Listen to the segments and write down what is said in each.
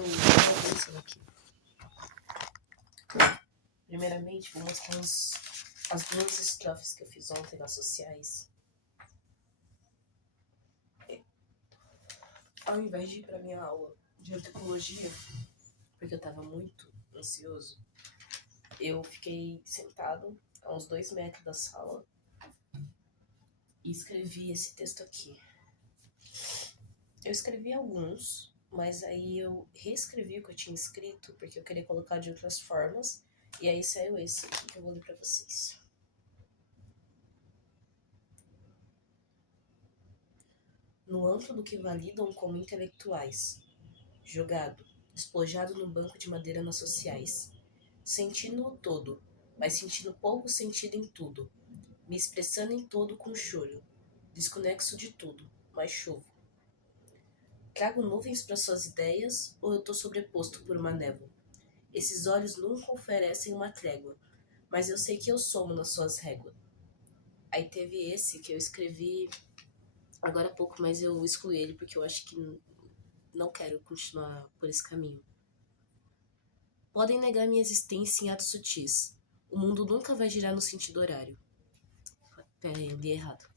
vou ver isso daqui. Primeiramente, vou mostrar as 2 estrofes que eu fiz ontem nas sociais. Ao invés de ir pra minha aula de antropologia, porque eu tava muito ansioso, eu fiquei sentado a uns 2 metros da sala e escrevi esse texto aqui. Eu escrevi alguns, mas aí eu reescrevi o que eu tinha escrito, porque eu queria colocar de outras formas, e aí saiu esse aqui que eu vou ler pra vocês. No antro do que validam como intelectuais, jogado, despojado no banco de madeira nas sociais, sentindo-o todo, mas sentindo pouco sentido em tudo, me expressando em todo com choro, desconexo de tudo, mas chovo. Trago nuvens para suas ideias ou eu tô sobreposto por uma névoa? Esses olhos nunca oferecem uma trégua, mas eu sei que eu somo nas suas réguas. Aí teve esse que eu escrevi agora há pouco, mas eu excluí ele porque eu acho que não quero continuar por esse caminho. Podem negar minha existência em atos sutis. O mundo nunca vai girar no sentido horário. Pera aí, eu li errado.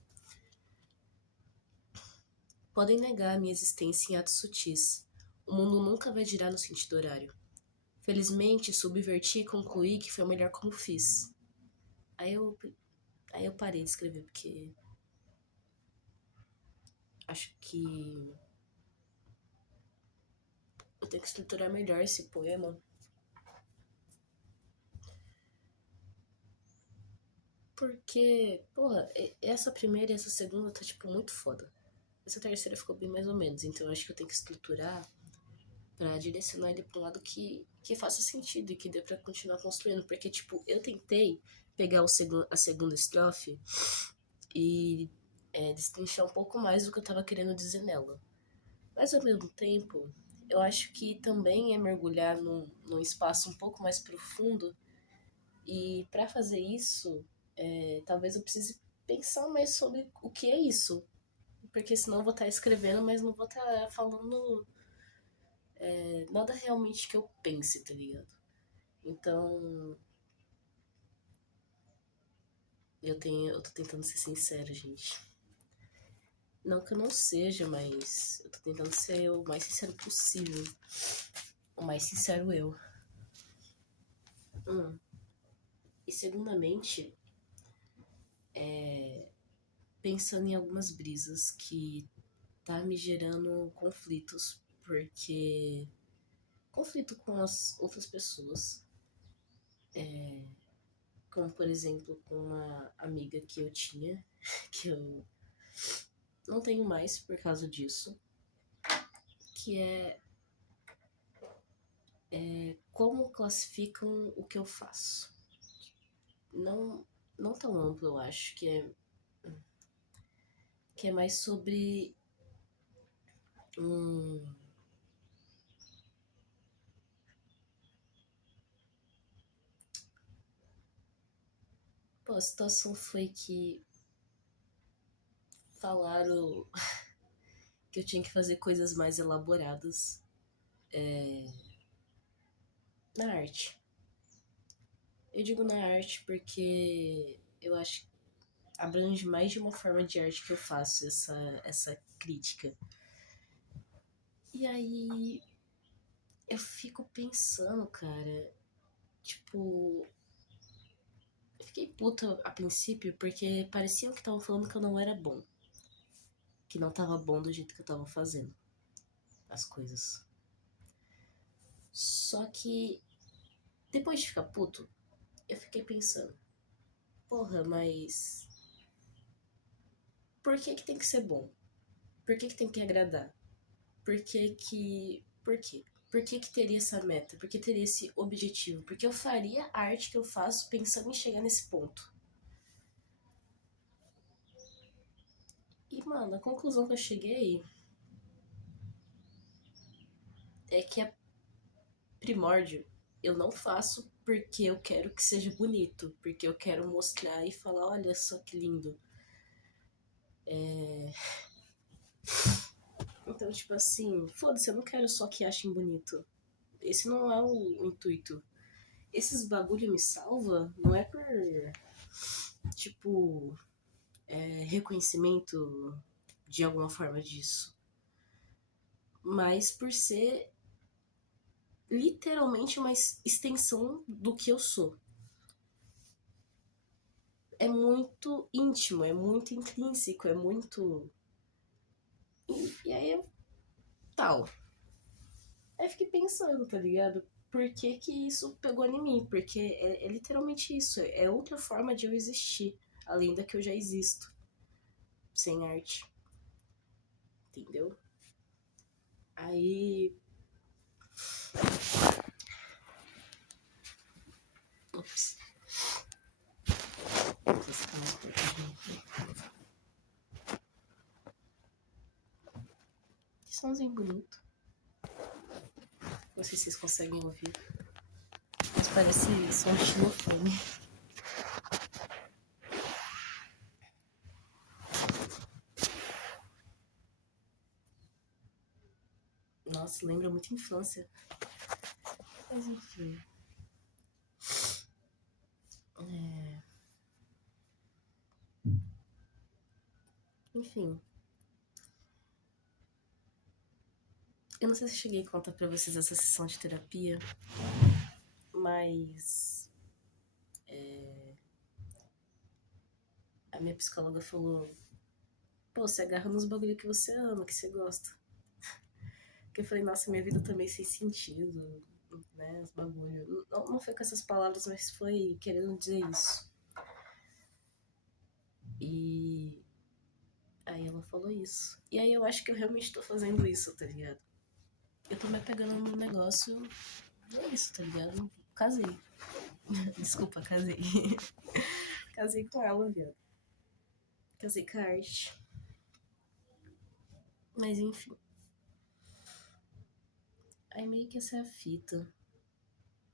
Podem negar minha existência em atos sutis. O mundo nunca vai girar no sentido horário. Felizmente, subverti e concluí que foi o melhor como fiz. Aí eu parei de escrever, porque acho que eu tenho que estruturar melhor esse poema. Porque, porra, essa primeira e essa segunda tá, tipo, muito foda. Essa terceira ficou bem mais ou menos, então eu acho que eu tenho que estruturar pra direcionar ele pra um lado que faça sentido e que dê pra continuar construindo. Porque, tipo, eu tentei pegar a segunda estrofe e destrinchar um pouco mais do que eu tava querendo dizer nela. Mas, ao mesmo tempo, eu acho que também é mergulhar num espaço um pouco mais profundo. E pra fazer isso, talvez eu precise pensar mais sobre o que é isso. Porque senão eu vou estar escrevendo, mas não vou estar falando nada realmente que eu pense, tá ligado? Então, eu tô tentando ser sincera, gente. Não que eu não seja, mas eu tô tentando ser o mais sincero possível. O mais sincero eu. E segundamente, pensando em algumas brisas que tá me gerando conflitos, porque conflito com as outras pessoas, como por exemplo com uma amiga que eu tinha, que eu não tenho mais por causa disso, que é como classificam o que eu faço. Não tão amplo, eu acho, que é mais sobre Pô, a situação foi que falaram que eu tinha que fazer coisas mais elaboradas na arte. Eu digo na arte porque eu acho que abrange mais de uma forma de arte que eu faço essa crítica. E aí eu fico pensando, cara, tipo, eu fiquei puta a princípio porque parecia que estavam falando que eu não era bom. Que não tava bom do jeito que eu tava fazendo as coisas. Só que depois de ficar puto, eu fiquei pensando, porra, mas por que tem que ser bom? Por que tem que agradar? Por quê? Por que teria essa meta? Por que teria esse objetivo? Porque eu faria a arte que eu faço pensando em chegar nesse ponto. E, mano, a conclusão que eu cheguei é que é primórdio. Eu não faço porque eu quero que seja bonito, porque eu quero mostrar e falar, olha só que lindo. Então Então, tipo assim, foda-se, eu não quero só que achem bonito. Esse não é o intuito. Esses bagulho me salva, não é por, tipo, reconhecimento de alguma forma disso. Mas por ser literalmente uma extensão do que eu sou. É muito íntimo, é muito intrínseco, é muito. E aí eu. Tal. Aí fiquei pensando, tá ligado? Por que que isso pegou em mim? Porque é literalmente isso. É outra forma de eu existir, além da que eu já existo. Sem arte. Entendeu? Aí. Ops. Que somzinho bonito. Não sei se vocês conseguem ouvir. Mas parece som de xilofone. Nossa, lembra muito infância. Mas enfim. Enfim. Eu não sei se eu cheguei a contar pra vocês essa sessão de terapia, mas a minha psicóloga falou: pô, você agarra nos bagulho que você ama, que você gosta. Porque eu falei, nossa, minha vida também sem sentido, né? Os bagulho. Não foi com essas palavras, mas foi querendo dizer isso. E aí ela falou isso. E aí eu acho que eu realmente tô fazendo isso, tá ligado? Eu tô me apegando no negócio. É isso, tá ligado? Casei. Desculpa, casei. Casei com ela, viado. Casei com a arte. Mas enfim. Aí meio que essa é a fita.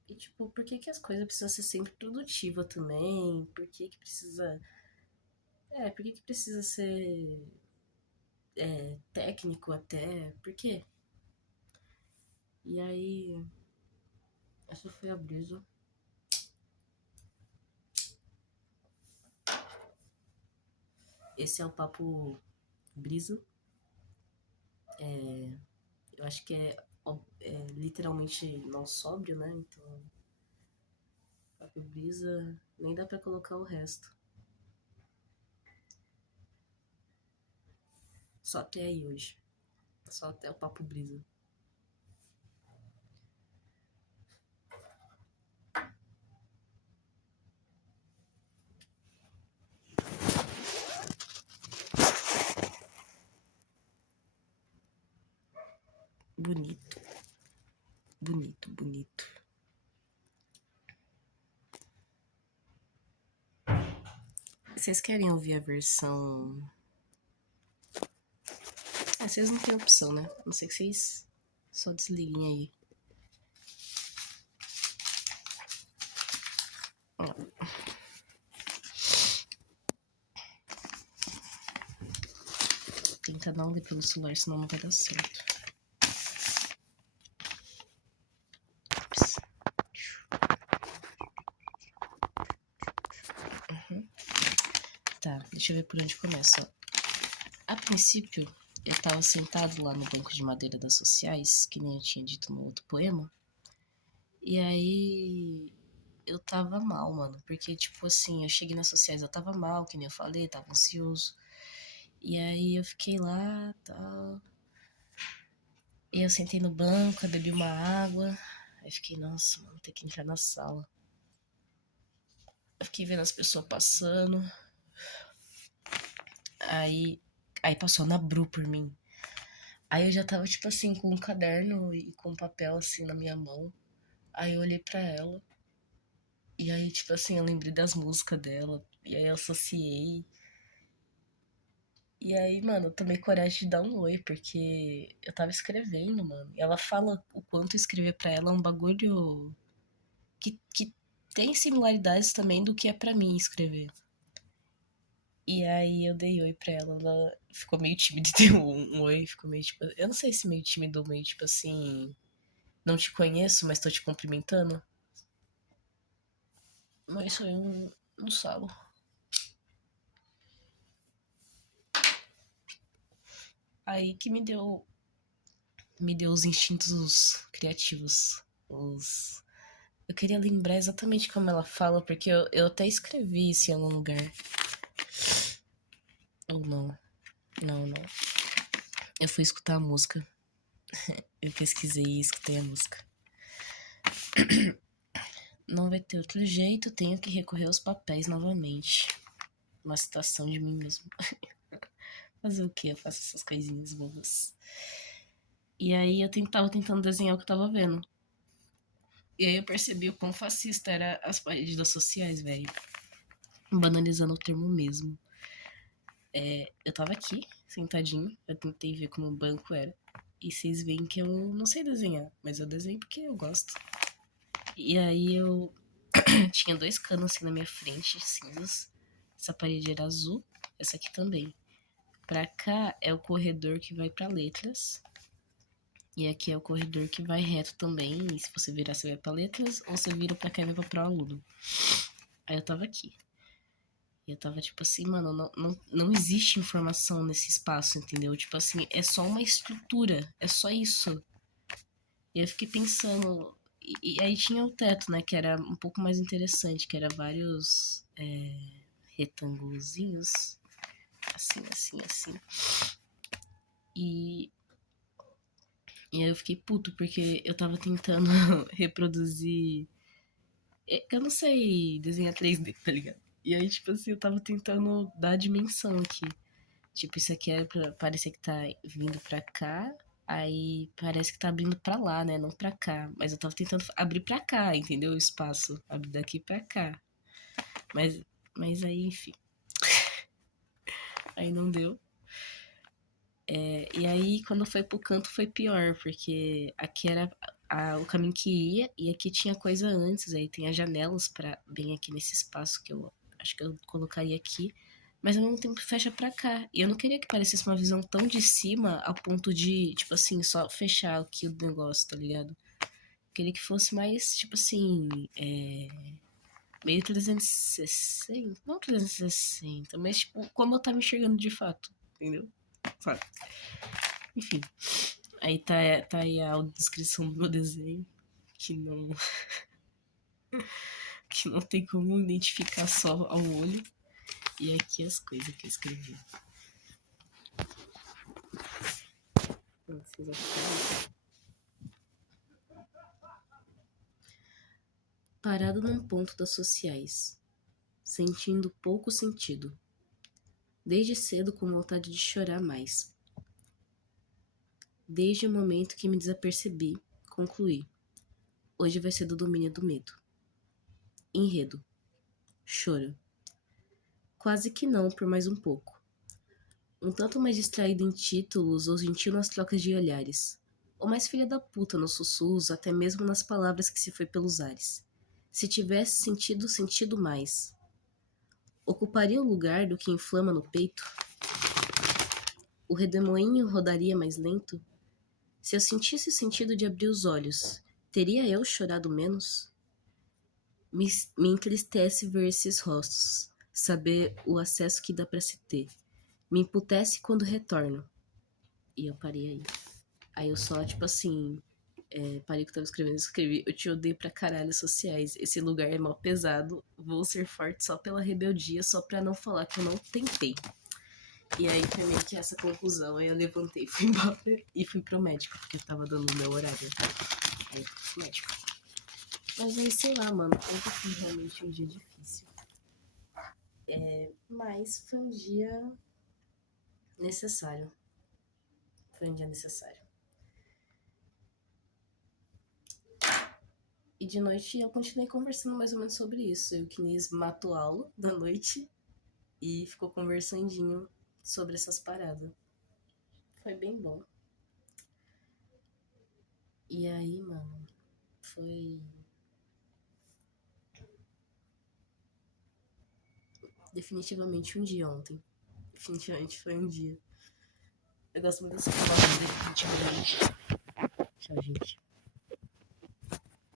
E tipo, por que que as coisas precisam ser sempre produtiva também? Por que que precisa. Por que que precisa ser técnico até? Por quê? E aí. Essa foi a brisa. Esse é o papo brisa. Eu acho que é literalmente não sóbrio, né? Então. Papo brisa. Nem dá pra colocar o resto. Só até aí hoje. Só até o papo brisa. Bonito. Bonito, bonito. Vocês querem ouvir a versão. Vocês não têm opção, né? A não sei que vocês só desliguem aí. Ó. Tenta não ler pelo celular, senão não vai dar certo. Ops. Tá, deixa eu ver por onde começa. A princípio, eu tava sentado lá no banco de madeira das sociais, que nem eu tinha dito no outro poema. E aí eu tava mal, mano. Porque, tipo assim, eu cheguei nas sociais, eu tava mal, que nem eu falei, tava ansioso. E aí eu fiquei lá, tal. E eu sentei no banco, bebi uma água. Aí fiquei, nossa, mano, tem que entrar na sala. Eu fiquei vendo as pessoas passando. Aí passou a Ana Bru por mim. Aí eu já tava, tipo assim, com um caderno e com um papel, assim, na minha mão. Aí eu olhei pra ela. E aí, tipo assim, eu lembrei das músicas dela. E aí eu associei. E aí, mano, eu tomei coragem de dar um oi, porque eu tava escrevendo, mano. E ela fala o quanto escrever pra ela é um bagulho que tem similaridades também do que é pra mim escrever. E aí eu dei oi pra ela. ficou meio tímido e deu um oi, ficou meio tipo. Eu não sei se meio tímido ou meio tipo assim. Não te conheço, mas tô te cumprimentando. Mas foi um salo. Aí que me deu os instintos criativos. Eu queria lembrar exatamente como ela fala, porque eu até escrevi isso em algum lugar. Ou não. Não, não. Eu fui escutar a música. Eu pesquisei e escutei a música. Não vai ter outro jeito, tenho que recorrer aos papéis novamente. Uma citação de mim mesmo. Fazer o que? Eu faço essas coisinhas bobas. E aí eu tava tentando desenhar o que eu tava vendo. E aí eu percebi o quão fascista era as paredes das sociais, velho. Banalizando o termo mesmo. Eu tava aqui, sentadinho, eu tentei ver como o banco era. E vocês veem que eu não sei desenhar, mas eu desenho porque eu gosto. E aí eu tinha 2 canos assim na minha frente, cinzas. Essa parede era azul, essa aqui também. Pra cá é o corredor que vai pra letras. E aqui é o corredor que vai reto também. E se você virar, você vai pra letras. Ou você vira pra cá e vai pra aluno. Aí eu tava aqui. E eu tava tipo assim, mano, não existe informação nesse espaço, entendeu? Tipo assim, é só uma estrutura. É só isso. E eu fiquei pensando. E aí tinha o teto, né? Que era um pouco mais interessante. Que era vários retângulozinhos. Assim, assim, assim. E aí eu fiquei puto, porque eu tava tentando reproduzir. Eu não sei desenhar 3D, tá ligado? E aí, tipo assim, eu tava tentando dar a dimensão aqui. Tipo, isso aqui é pra parecer que tá vindo pra cá, aí parece que tá abrindo pra lá, né? Não pra cá. Mas eu tava tentando abrir pra cá, entendeu? O espaço. Abrir daqui pra cá. Mas aí, enfim. Aí não deu. E aí, quando foi pro canto, foi pior, porque aqui era o caminho que ia, e aqui tinha coisa antes, aí tem as janelas para bem aqui nesse espaço que eu acho que eu colocaria aqui, mas ao mesmo tempo fecha pra cá. E eu não queria que parecesse uma visão tão de cima ao ponto de, tipo assim, só fechar aqui o negócio, tá ligado? Eu queria que fosse mais, tipo assim, meio 360, não 360, mas tipo, como eu tava enxergando de fato, entendeu? Sabe? Enfim. Aí tá aí a audiodescrição do meu desenho, que não, que não tem como identificar só ao olho. E aqui as coisas que eu escrevi. Vocês acharam? Parado num ponto das sociais, sentindo pouco sentido. Desde cedo com vontade de chorar mais. Desde o momento que me desapercebi, concluí. Hoje vai ser do domínio do medo. Enredo. Choro. Quase que não por mais um pouco. Um tanto mais distraído em títulos ou gentil nas trocas de olhares. Ou mais filha da puta nos sussurros, até mesmo nas palavras que se foi pelos ares. Se tivesse sentido mais. Ocuparia o lugar do que inflama no peito? O redemoinho rodaria mais lento? Se eu sentisse o sentido de abrir os olhos, teria eu chorado menos? Me entristece ver esses rostos, saber o acesso que dá pra se ter. Me emputece quando retorno. E eu parei aí. Aí eu só, tipo assim, parei o que eu tava escrevendo e escrevi: eu te odeio pra caralho sociais. Esse lugar é mal pesado. Vou ser forte só pela rebeldia, só pra não falar que eu não tentei. E aí foi meio que essa conclusão. Aí eu levantei, fui embora e fui pro médico, porque tava dando o meu horário. Aí eu fui pro médico. Mas aí, sei lá, mano, ontem foi realmente um dia difícil. Mas foi um dia necessário. Foi um dia necessário. E de noite eu continuei conversando mais ou menos sobre isso. Eu e o Kinis matou aula da noite e ficou conversandinho sobre essas paradas. Foi bem bom. E aí, mano, foi definitivamente um dia ontem. Definitivamente foi um dia. Eu gosto muito dessa forma dele, intimidante.